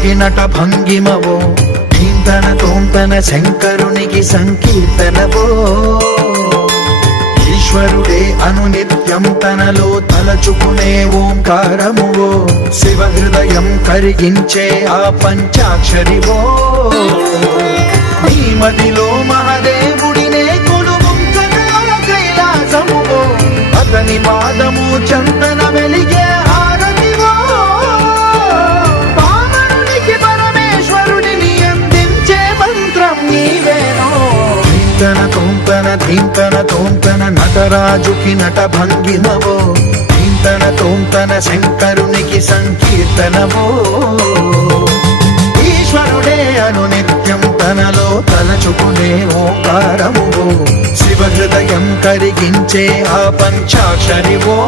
నటరాజుకి నట భంగిమవో ధీంతన తోంతన శంకరునికి సంకీర్తనవో ఈశ్వరుడే అనునిత్యం తనలో తలచుకునే ఓంకారమువో శివ హృదయం కరిగించే ఆ పంచాక్షరివో నీ మదిలో మహాదేవుడినే కొలువుంచగా కైలాసమువో అతని పాదము చందన వెలిగే హారతివో పావనునికి పరమేశ్వరుడిని అందించే మంత్రం నీవేనో ధీంతన తోంతన ధీంతన తోంతన నటరాజుకి నట భంగిమవో ధీంతన తోంతన శంకరునికి సంకీర్తనవో ఈశ్వరుడే అనునిత్యం తనలో తలచుకునే ఓంకారమువో శివ హృదయం కరిగించే ఆ పంచాక్షరివో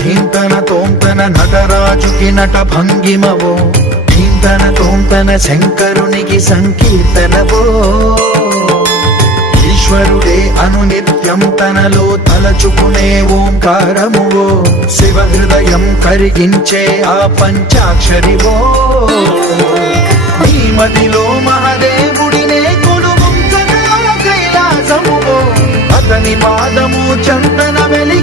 ధీంతన తోంతన నటరాజుకి నట భంగిమవో ధీంతన తోంతన శంకరునికి సంకీర్తనవో ఈశ్వరుడే అనునిత్యం తనలో తలచుకునే ఓంకారమువో శివ హృదయం కరిగించే ఆ పంచాక్షరివో నీ మదిలో మహాదేవుడినే కొలువుంచగా కైలాసమువో అతని పాదము చందన వెలి